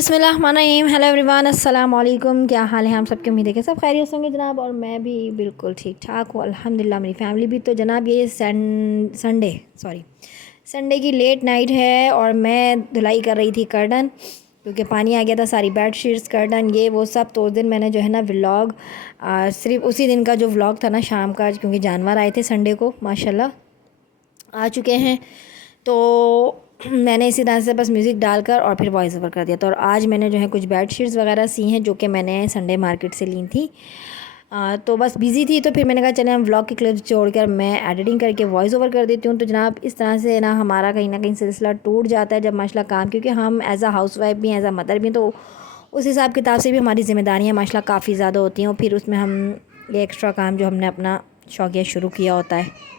बिस्मिल्लाहिर्रहमानिर्रहीम। Hello everyone, अस्सलाम वालेकुम। क्या हाल है? हम सबकी उम्मीद है कि सब खैरियत होंगे जनाब, और मैं भी बिल्कुल ठीक ठाक हूँ अल्हम्दुलिल्लाह। मेरी फैमिली भी। तो जनाब ये संडे की लेट नाइट है और मैं धुलाई कर रही थी कर्टन, क्योंकि पानी आ गया था। सारी बेड शीट्स, कर्टन, ये वो सब। तो उस दिन मैंने जो है ना व्लॉग, सिर्फ उसी दिन का जो व्लॉग था ना शाम का, क्योंकि जानवर आए थे संडे को माशाल्लाह आ चुके हैं, तो मैंने इसी तरह से बस म्यूज़िक डालकर और फिर वॉइस ओवर कर दिया। तो और आज मैंने जो है कुछ बेड शीट्स वगैरह सी हैं, जो कि मैंने संडे मार्केट से ली थी। तो बस बिज़ी थी, तो फिर मैंने कहा चले हम व्लॉग की क्लिप्स जोड़कर मैं एडिटिंग करके वॉइस ओवर कर देती हूँ। तो जनाब इस तरह से ना हमारा कहीं ना कहीं सिलसिला टूट जाता है जब माशाल्लाह काम, क्योंकि हम एज़ अ हाउस वाइफ भी, एज़ अ मदर भी, तो उस हिसाब किताब से भी हमारी ज़िम्मेदारियाँ माशाल्लाह काफ़ी ज़्यादा होती हैं। और फिर उसमें हम ये एक्स्ट्रा काम जो हमने अपना शौकिया शुरू किया होता है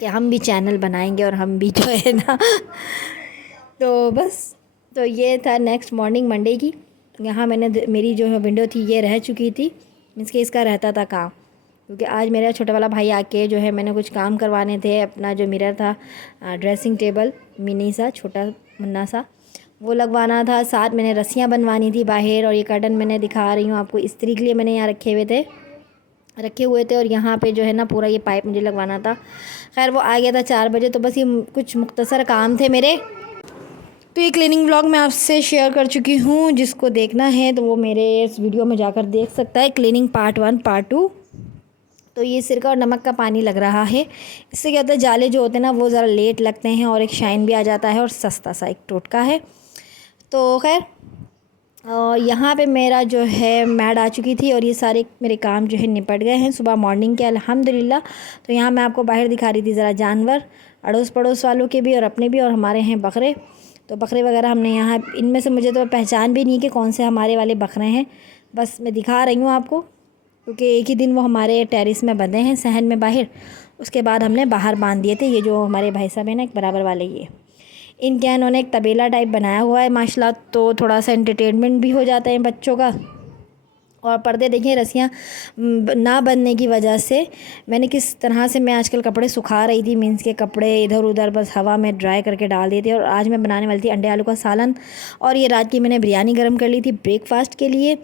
कि हम भी चैनल बनाएंगे और हम भी जो है ना तो बस, तो ये था नेक्स्ट मॉर्निंग मंडे की। यहाँ मैंने मेरी जो है विंडो थी ये रह चुकी थी, मीन्स कि इसका रहता था काम, क्योंकि आज मेरा छोटा वाला भाई आके जो है मैंने कुछ काम करवाने थे। अपना जो मिरर था, ड्रेसिंग टेबल मिनी सा, छोटा मुन्ना सा, वो लगवाना था। साथ मैंने रस्सियाँ बनवानी थी बाहर, और ये कर्टन मैंने दिखा रही हूँ आपको इस्त्री के लिए मैंने यहाँ रखे हुए थे। और यहाँ पे जो है ना पूरा ये पाइप मुझे लगवाना था। खैर वो आ गया था 4 बजे, तो बस ये कुछ मुख्तसर काम थे मेरे। तो ये क्लीनिंग व्लॉग मैं आपसे शेयर कर चुकी हूँ, जिसको देखना है तो वो मेरे इस वीडियो में जाकर देख सकता है, क्लीनिंग पार्ट 1 पार्ट 2। तो ये सिरका और नमक का पानी लग रहा है। इससे क्या होता है, जाले जो होते हैं ना वो ज़रा लेट लगते हैं, और एक शाइन भी आ जाता है, और सस्ता सा एक टोटका है। तो खैर, और यहाँ पे मेरा जो है मैड आ चुकी थी, और ये सारे मेरे काम जो है निपट गए हैं सुबह मॉर्निंग के अल्हम्दुलिल्लाह। तो यहाँ मैं आपको बाहर दिखा रही थी ज़रा जानवर, अड़ोस पड़ोस वालों के भी और अपने भी, और हमारे हैं बकरे। तो बकरे वगैरह हमने यहाँ, इनमें से मुझे तो पहचान भी नहीं कि कौन से हमारे वाले बकरे हैं, बस मैं दिखा रही हूँ आपको, क्योंकि एक ही दिन वो हमारे टेरिस में बंधे हैं सहन में बाहर। उसके बाद हमने बाहर बांध दिए थे। ये जो हमारे भाई साहब हैं ना एक बराबर वाले, ये इनके इन्होंने एक तबेला टाइप बनाया हुआ है माशाल्लाह, तो थोड़ा सा एंटरटेनमेंट भी हो जाता है बच्चों का। और पर्दे देखिए, रस्सियाँ ना बनने की वजह से मैंने किस तरह से मैं आजकल कपड़े सुखा रही थी, मीन्स के कपड़े इधर उधर बस हवा में ड्राई करके डाल देती। और आज मैं बनाने वाली थी अंडे आलू का सालन, और ये रात की मैंने बिरयानी गर्म कर ली थी ब्रेकफास्ट के लिए।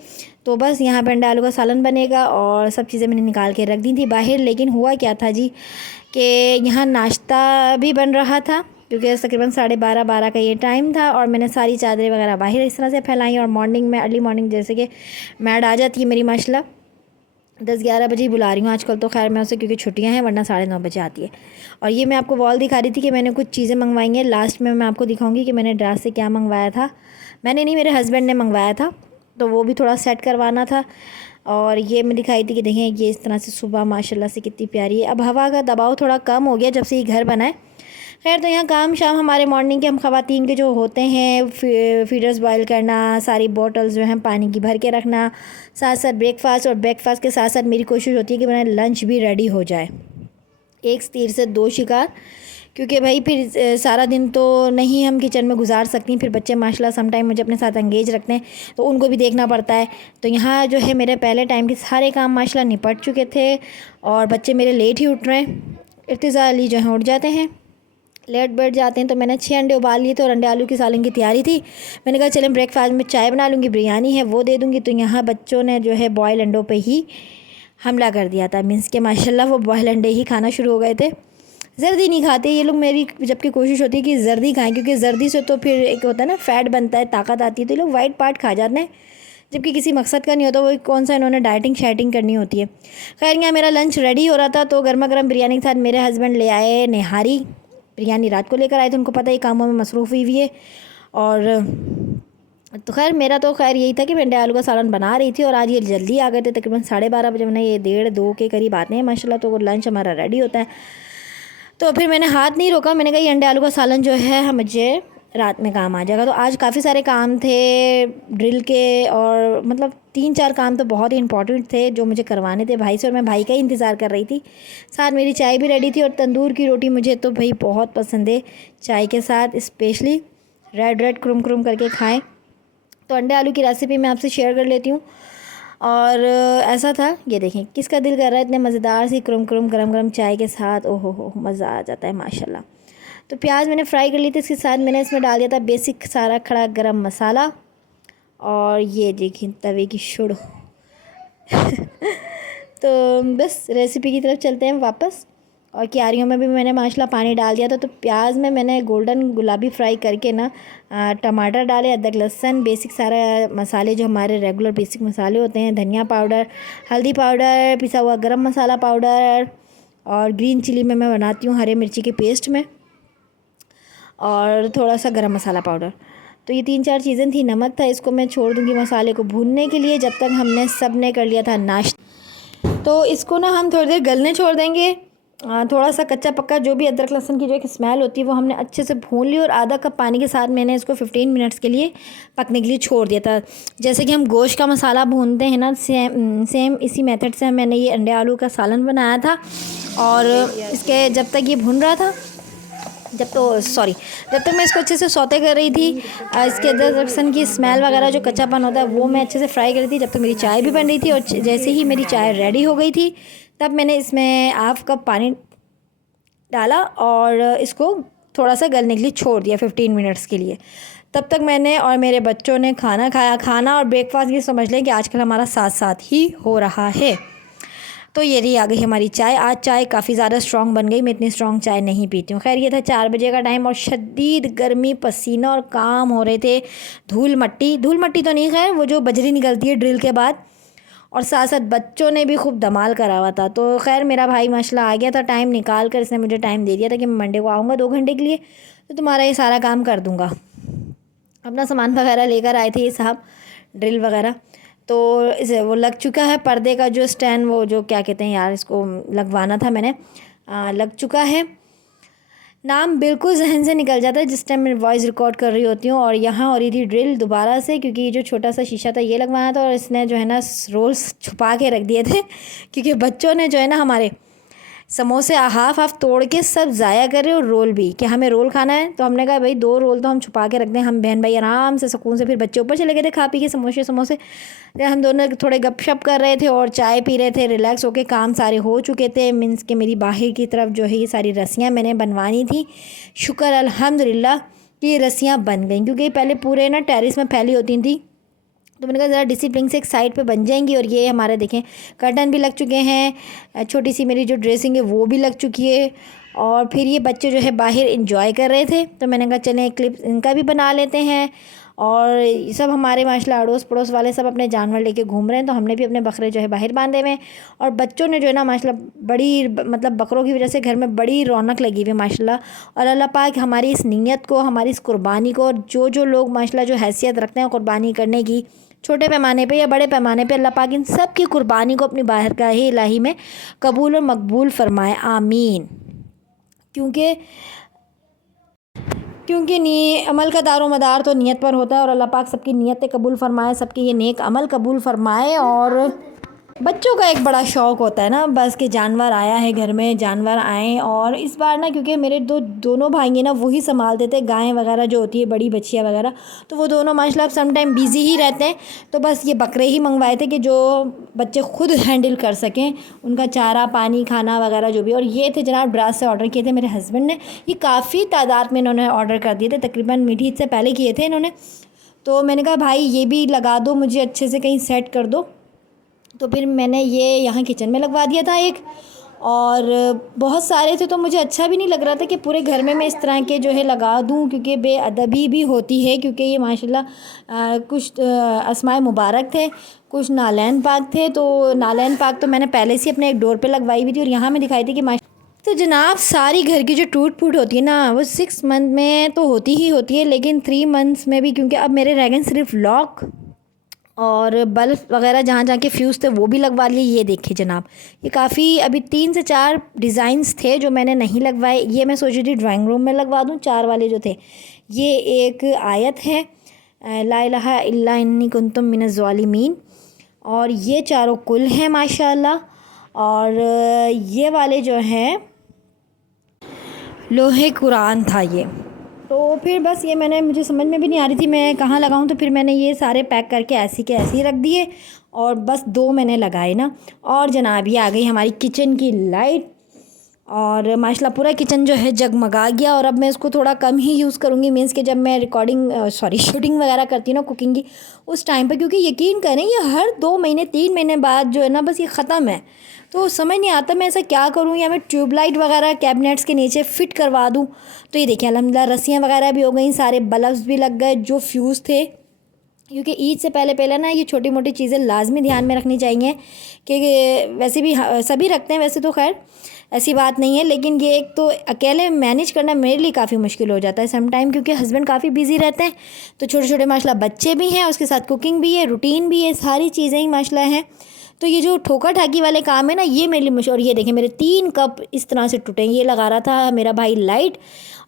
तो बस यहाँ पे अंडे आलू का सालन बनेगा, और सब चीज़ें मैंने निकाल के रख दी थी बाहर। लेकिन हुआ क्या था जी, कि यहाँ नाश्ता भी बन रहा था, क्योंकि तकरीबन 12:30 का ये टाइम था, और मैंने सारी चादरें वगैरह बाहर इस तरह से फैलाई। और मॉर्निंग में, अर्ली मॉर्निंग, जैसे कि मैड आ जाती है मेरी माशाल्लाह 10-11 बजे ही बुला रही हूँ आजकल तो, खैर मैं उसे, क्योंकि छुट्टियाँ हैं, वरना 9:30 बजे आती है। और ये मैं आपको वॉल दिखा रही थी कि मैंने कुछ चीज़ें मंगवाई हैं। लास्ट में मैं आपको दिखाऊंगी कि मैंने ड्रास से क्या मंगवाया था। मैंने नहीं, मेरे हस्बैंड ने मंगवाया था, तो वो भी थोड़ा सेट करवाना था। और ये मैं दिखाई थी कि देखें ये इस तरह से सुबह माशाल्लाह से कितनी प्यारी है। अब हवा का दबाव थोड़ा कम हो गया जब से ये घर बना है। खैर, तो यहाँ काम शाम हमारे मॉर्निंग के हम ख़वातीन के जो होते हैं, फीडर्स बॉयल करना, सारी बॉटल्स जो हैं पानी की भर के रखना, साथ साथ ब्रेकफास्ट, और ब्रेकफास्ट के साथ साथ मेरी कोशिश होती है कि मेरा लंच भी रेडी हो जाए। एक तीर से दो शिकार, क्योंकि भाई फिर सारा दिन तो नहीं हम किचन में गुजार सकती। फिर बच्चे माशाल्लाह सम टाइम मुझे अपने साथ एंगेज रखते हैं, तो उनको भी देखना पड़ता है। तो यहाँ जो है मेरे पहले टाइम के सारे काम माशाल्लाह निपट चुके थे, और बच्चे मेरे लेट ही उठ रहे हैं, इर्तिज़ाली जो हैं उठ जाते हैं, लेट बैठ जाते हैं। तो मैंने 6 अंडे उबाल लिए थे, और अंडे आलू की सालन की तैयारी थी। मैंने कहा चलें ब्रेकफास्ट में चाय बना लूँगी, बिरयानी है वो दे दूँगी। तो यहाँ बच्चों ने जो है बॉयल अंडों पे ही हमला कर दिया था, मीन्स के माशाल्लाह वो बॉयल अंडे ही खाना शुरू हो गए थे। जर्दी नहीं खाते ये लोग मेरी, जबकि कोशिश होती है कि जर्दी खाएं, क्योंकि जर्दी से तो फिर एक होता है ना फ़ैट बनता है, ताकत आती है, तो ये लोग वाइट पार्ट खा जाते हैं, जबकि किसी मकसद का नहीं होता, वो कौन सा इन्होंने डाइटिंग शाइटिंग करनी होती है। खैर, यहाँ मेरा लंच रेडी हो रहा था, तो गर्मा गर्म बिरयानी के साथ मेरे हस्बैंड ले आए निहारी। बिरयानी रात को लेकर आए थे, उनको पता ही कामों में मसरूफ़ हुई हुई है। और तो खैर मेरा तो खैर यही था कि मैं अंडे आलू का सालन बना रही थी, और आज ये जल्दी आ गए थे, तकरीबन 12:30 बजे, मैंने ये 1:30-2 के करीब आते हैं माशाल्लाह, तो वो लंच हमारा रेडी होता है। तो फिर मैंने हाथ नहीं रोका, मैंने कहा ये अंडे आलू का सालन जो है मुझे रात में काम आ जाएगा। तो आज काफ़ी सारे काम थे ड्रिल के, और मतलब 3-4 काम तो बहुत ही इंपॉर्टेंट थे जो मुझे करवाने थे भाई से, और मैं भाई का ही इंतज़ार कर रही थी। साथ मेरी चाय भी रेडी थी, और तंदूर की रोटी मुझे तो भाई बहुत पसंद है, चाय के साथ स्पेशली रेड रेड क्रुम क्रुम करके खाएँ। तो अंडे आलू की रेसिपी मैं आपसे शेयर कर लेती हूँ। और ऐसा था, ये देखें किसका दिल कर रहा है इतने मज़ेदार सी क्रुम क्रुम गरम गरम चाय के साथ, ओहो हो मज़ा आ जाता है माशाल्लाह। तो प्याज मैंने फ्राई कर ली थी, इसके साथ मैंने इसमें डाल दिया था बेसिक सारा खड़ा गरम मसाला, और ये देखिए तवे की शुड़। तो बस रेसिपी की तरफ चलते हैं वापस। और क्यारियों में भी मैंने माशाल्लाह पानी डाल दिया था। तो प्याज में मैंने गोल्डन गुलाबी फ्राई करके ना टमाटर डाले, अदरक लहसुन, बेसिक सारा मसाले जो हमारे रेगुलर बेसिक मसाले होते हैं, धनिया पाउडर, हल्दी पाउडर, पिसा हुआ गरम मसाला पाउडर, और ग्रीन चिली में मैं बनाती हूँ हरे मिर्ची के पेस्ट में, और थोड़ा सा गरम मसाला पाउडर। तो ये 3-4 चीज़ें थी। नमक था। इसको मैं छोड़ दूँगी मसाले को भूनने के लिए, जब तक हमने सब ने कर लिया था नाश्ता। तो इसको ना हम थोड़ी देर गलने छोड़ देंगे। थोड़ा सा कच्चा पक्का जो भी अदरक लहसुन की जो एक स्मेल होती है वो हमने अच्छे से भून ली, और आधा कप पानी के साथ मैंने इसको 15 मिनट्स के लिए पकने के लिए छोड़ दिया था। जैसे कि हम गोश्त का मसाला भूनते हैं ना, सेम इसी मेथड से मैंने ये अंडे आलू का सालन बनाया था। और इसके जब तक ये भुन रहा था, जब तक मैं इसको अच्छे से सौते कर रही थी, इसके अदरक लहसुन की स्मेल वगैरह जो कच्चापन होता है वो मैं अच्छे से फ्राई कर रही थी, जब तक मेरी चाय भी बन रही थी। और जैसे ही मेरी चाय रेडी हो गई थी, तब मैंने इसमें हाफ कप पानी डाला और इसको थोड़ा सा गलने के लिए छोड़ दिया 15 मिनट्स के लिए। तब तक मैंने और मेरे बच्चों ने खाना खाया। खाना और ब्रेकफास्ट ये समझ लें कि आजकल हमारा साथ साथ ही हो रहा है। तो ये रही आ गई हमारी चाय। आज चाय काफ़ी ज़्यादा स्ट्रॉन्ग बन गई। मैं इतनी स्ट्रॉन्ग चाय नहीं पीती हूँ। खैर ये था 4 बजे का टाइम, और शदीद गर्मी, पसीना और काम हो रहे थे। धूल मट्टी तो नहीं, खैर वो जो बजरी निकलती है ड्रिल के बाद। और साथ साथ बच्चों ने भी खूब धमाल करा हुआ था। तो खैर मेरा भाई माशाल्लाह आ गया था टाइम निकाल कर। इसने मुझे टाइम दे दिया था कि मैं मंडे को आऊँगा 2 घंटे के लिए, तो तुम्हारा ये सारा काम कर दूँगा। अपना सामान वगैरह लेकर आए थे ये साहब, ड्रिल वगैरह। तो इसे वो लग चुका है पर्दे का जो स्टैंड, वो जो क्या कहते हैं यार, इसको लगवाना था मैंने, लग चुका है। नाम बिल्कुल जहन से निकल जाता है जिस टाइम मैं वॉइस रिकॉर्ड कर रही होती हूँ। और यहाँ हो रही थी ड्रिल दोबारा से, क्योंकि ये जो छोटा सा शीशा था ये लगवाना था, और इसने जो है ना रोल्स छुपा के रख दिए थे, क्योंकि बच्चों ने जो है ना हमारे समोसे हाफ तोड़ के सब ज़ाया कर रहे, और रोल भी कि हमें रोल खाना है। तो हमने कहा भाई 2 रोल तो हम छुपा के रख दें। हम बहन भाई आराम से सुकून से, फिर बच्चे ऊपर चले गए थे खा पी के समोसे। हम दोनों थोड़े गपशप कर रहे थे और चाय पी रहे थे, रिलैक्स होके। काम सारे हो चुके थे, मीन्स के मेरी बाहर की तरफ जो है ये सारी रस्सियाँ मैंने बनवानी थी। शुक्र अल्हम्दुलिल्लाह कि ये रस्सियाँ बन गई, क्योंकि पहले पूरे ना टेरिस में फैली होती थी। तो मैंने कहा ज़रा डिसिप्लिन से एक साइड पे बन जाएंगी। और ये हमारे देखें कर्टन भी लग चुके हैं, छोटी सी मेरी जो ड्रेसिंग है वो भी लग चुकी है। और फिर ये बच्चे जो है बाहर इंजॉय कर रहे थे, तो मैंने कहा चलें क्लिप इनका भी बना लेते हैं। और सब हमारे माशाल्लाह अड़ोस पड़ोस वाले सब अपने जानवर लेके घूम रहे हैं, तो हमने भी अपने बकरे जो है बाहर बांधे हुए हैं। और बच्चों ने जो है ना माशाल्लाह बड़ी, मतलब बकरों की वजह से घर में बड़ी रौनक लगी हुई है माशाल्लाह। और अल्लाह पाक हमारी इस नीयत को, हमारी इस कुर्बानी को, और जो लोग माशाल्लाह जो हैसियत रखते हैं कुर्बानी करने की, छोटे पैमाने पे या बड़े पैमाने पे, अल्लाह पाक इन सब की कुर्बानी को अपनी बारगाह इलाही में कबूल और मकबूल फरमाए, आमीन। क्योंकि अमल का दारोमदार तो नीयत पर होता है, और अल्लाह पाक सबकी नीयतें कबूल फरमाए, सबकी ये नेक अमल कबूल फरमाए। और बच्चों का एक बड़ा शौक़ होता है ना बस, कि जानवर आया है घर में, जानवर आएँ। और इस बार ना क्योंकि मेरे दोनों भाई हैं ना, वही संभालते थे गायें वगैरह जो होती है, बड़ी बच्चियाँ वगैरह। तो वो दोनों माशाल्लाह सम टाइम बिज़ी ही रहते हैं। तो बस ये बकरे ही मंगवाए थे कि जो बच्चे खुद हैंडल कर सकें, उनका चारा पानी खाना वगैरह जो भी। और ये थे जनाब ब्रास से ऑर्डर किए थे मेरे हस्बैंड ने। ये काफ़ी तादाद में इन्होंने ऑर्डर कर दिए थे, तकरीबन मीठी ईद से पहले किए थे इन्होंने। तो मैंने कहा भाई ये भी लगा दो मुझे, अच्छे से कहीं सेट कर दो। तो फिर मैंने ये यहाँ किचन में लगवा दिया था एक। और बहुत सारे थे तो मुझे अच्छा भी नहीं लग रहा था कि पूरे घर में मैं इस तरह के जो है लगा दूँ, क्योंकि बेअदबी भी होती है। क्योंकि ये माशाल्लाह कुछ अस्माए मुबारक थे, कुछ नालैन पाक थे। तो नालैन पाक तो मैंने पहले से अपने एक डोर पे लगवाई हुई थी, और यहाँ मैं दिखाई थी कि तो जनाब सारी घर की जो टूट फूट होती है ना, वो 6 मंथ में तो होती ही होती है, लेकिन 3 मंथ्स में भी। क्योंकि अब मेरे रह गए सिर्फ लॉक और बल्ब वगैरह, जहाँ के फ्यूज़ थे वो भी लगवा लिए। ये देखिए जनाब, ये काफ़ी अभी 3 से 4 डिज़ाइंस थे जो मैंने नहीं लगवाए। ये मैं सोच रही थी ड्राइंग रूम में लगवा दूँ, 4 वाले जो थे। ये एक आयत है, ला इलाहा इल्ला इन्नी कुंतुम मिनज़ ज़ालिमीन। और ये चारों कुल हैं माशाल्लाह। और ये वाले जो हैं लोहे कुरान था ये। तो फिर बस ये मुझे समझ में भी नहीं आ रही थी मैं कहाँ लगाऊँ। तो फिर मैंने ये सारे पैक करके ऐसे के ऐसे ही रख दिए, और बस 2 मैंने लगाए ना। और जनाब ये आ गई हमारी किचन की लाइट। और माशाल्लाह पूरा किचन जो है जगमगा गया। और अब मैं इसको थोड़ा कम ही यूज़ करूँगी, मीन्स कि जब मैं शूटिंग वगैरह करती हूँ ना कुकिंग की उस टाइम पे, क्योंकि यकीन करें ये हर 2 महीने 3 महीने बाद जो है ना बस ये ख़त्म है। तो समझ नहीं आता मैं ऐसा क्या करूँ, या मैं ट्यूबलाइट वगैरह कैबिनेट्स के नीचे फ़िट करवा दूँ। तो ये देखिए अल्हम्दुलिल्लाह रस्सियाँ वगैरह भी हो गई, सारे बल्ब्स भी लग गए जो फ्यूज़ थे, क्योंकि ईद से पहले पहले ना ये छोटी मोटी चीज़ें लाजमी ध्यान में रखनी चाहिए। कि वैसे भी सभी रखते हैं वैसे तो, खैर ऐसी बात नहीं है, लेकिन ये एक तो अकेले मैनेज करना मेरे लिए काफ़ी मुश्किल हो जाता है सम टाइम, क्योंकि हस्बैंड काफ़ी बिजी रहते हैं। तो छोटे छोटे माशाल्लाह बच्चे भी हैं, उसके साथ कुकिंग भी है, रूटीन भी है, सारी चीज़ें ही माशाल्लाह हैं। तो ये जो ठोका ठाकी वाले काम है ना ये मेरे लिए मुश्किल। और ये देखें मेरे 3 कप इस तरह से टूटे, ये लगा रहा था मेरा भाई लाइट,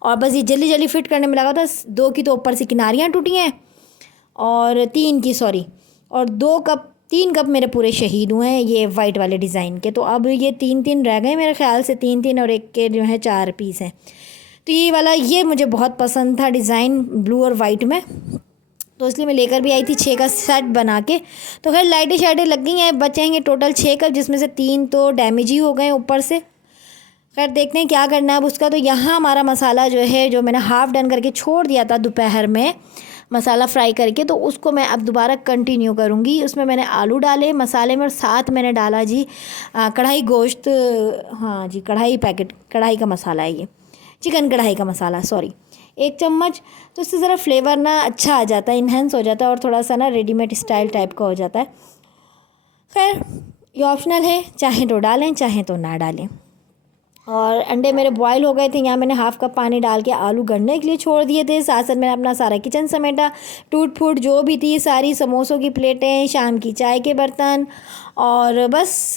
और बस ये जल्दी जल्दी फिट करने में लगा था। 2 की तो ऊपर से किनारियाँ टूटी हैं, और 3 की सॉरी, और 3 कप मेरे पूरे शहीद हुए हैं ये वाइट वाले डिज़ाइन के। तो अब ये 3 रह गए मेरे ख्याल से, 3 और एक के जो है 4 पीस हैं। तो ये वाला ये मुझे बहुत पसंद था डिज़ाइन ब्लू और वाइट में, तो इसलिए मैं लेकर भी आई थी 6 का सेट बना के। तो खैर लाइटें शाइटें लग गई हैं, बचेंगे टोटल 6 कप, जिसमें से 3 तो डैमेज ही हो गए ऊपर से। खैर देखते हैं क्या करना है अब उसका। तो यहाँ हमारा मसाला जो है, जो मैंने हाफ़ डन करके छोड़ दिया था दोपहर में मसाला फ्राई करके, तो उसको मैं अब दोबारा कंटिन्यू करूँगी। उसमें मैंने आलू डाले मसाले में, और साथ मैंने डाला जी कढ़ाई गोश्त, हाँ जी कढ़ाई का मसाला है ये, चिकन कढ़ाई का मसाला सॉरी, 1 चम्मच। तो इससे ज़रा फ्लेवर ना अच्छा आ जाता है, इन्हेंस हो जाता है, और थोड़ा सा ना रेडीमेड स्टाइल टाइप का हो जाता है। खैर ये ऑप्शनल है, चाहें तो डालें चाहें तो ना डालें। और अंडे मेरे बॉयल हो गए थे, यहाँ मैंने हाफ़ कप पानी डाल के आलू गलने के लिए छोड़ दिए थे। साथ साथ मैंने अपना सारा किचन समेटा, टूट फूट जो भी थी सारी, समोसों की प्लेटें, शाम की चाय के बर्तन, और बस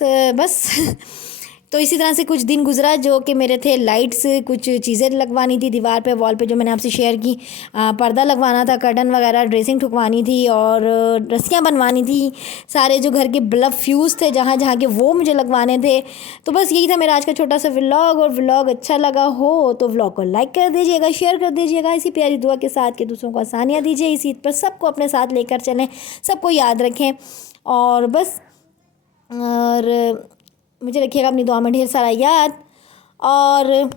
तो इसी तरह से कुछ दिन गुजरा, जो कि मेरे थे लाइट्स, कुछ चीज़ें लगवानी थी दीवार पे, वॉल पे, जो मैंने आपसे शेयर की, पर्दा लगवाना था, कर्टन वगैरह, ड्रेसिंग ठुकवानी थी, और रस्सियाँ बनवानी थी, सारे जो घर के बल्ब फ्यूज़ थे जहाँ जहाँ के वो मुझे लगवाने थे। तो बस यही था मेरा आज का छोटा सा व्लॉग। और व्लॉग अच्छा लगा हो तो व्लॉग को लाइक कर दीजिएगा, शेयर कर दीजिएगा, इसी प्यारी दुआ के साथ कि दूसरों को आसानियाँ दीजिए। इस ईद पर सबको अपने साथ लेकर चलें, सबको याद रखें, और बस और मुझे रखिएगा अपनी दुआ में ढेर सारा याद, और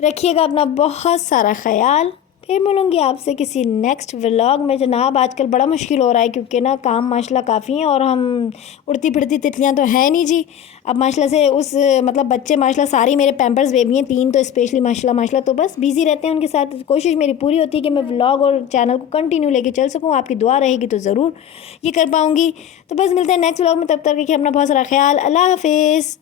रखिएगा अपना बहुत सारा ख्याल। फिर मिलूँगी आपसे किसी नेक्स्ट व्लॉग में। जनाब आजकल बड़ा मुश्किल हो रहा है, क्योंकि ना काम माशाल्लाह काफ़ी हैं, और हम उड़ती फिरती तितलियाँ तो हैं नहीं जी। अब माशाल्लाह से उस मतलब बच्चे माशाल्लाह सारी मेरे पैम्पर्स बेबी हैं, 3 तो स्पेशली माशाल्लाह, तो बस बिज़ी रहते हैं उनके साथ। कोशिश मेरी पूरी होती है कि मैं व्लॉग और चैनल को कंटिन्यू लेके चल सकूँ। आपकी दुआ रहेगी तो ज़रूर ये कर पाऊँगी। तो बस मिलते हैं नेक्स्ट व्लॉग में, तब तक रखिए अपना बहुत सारा ख्याल। अल्लाह हाफिज़।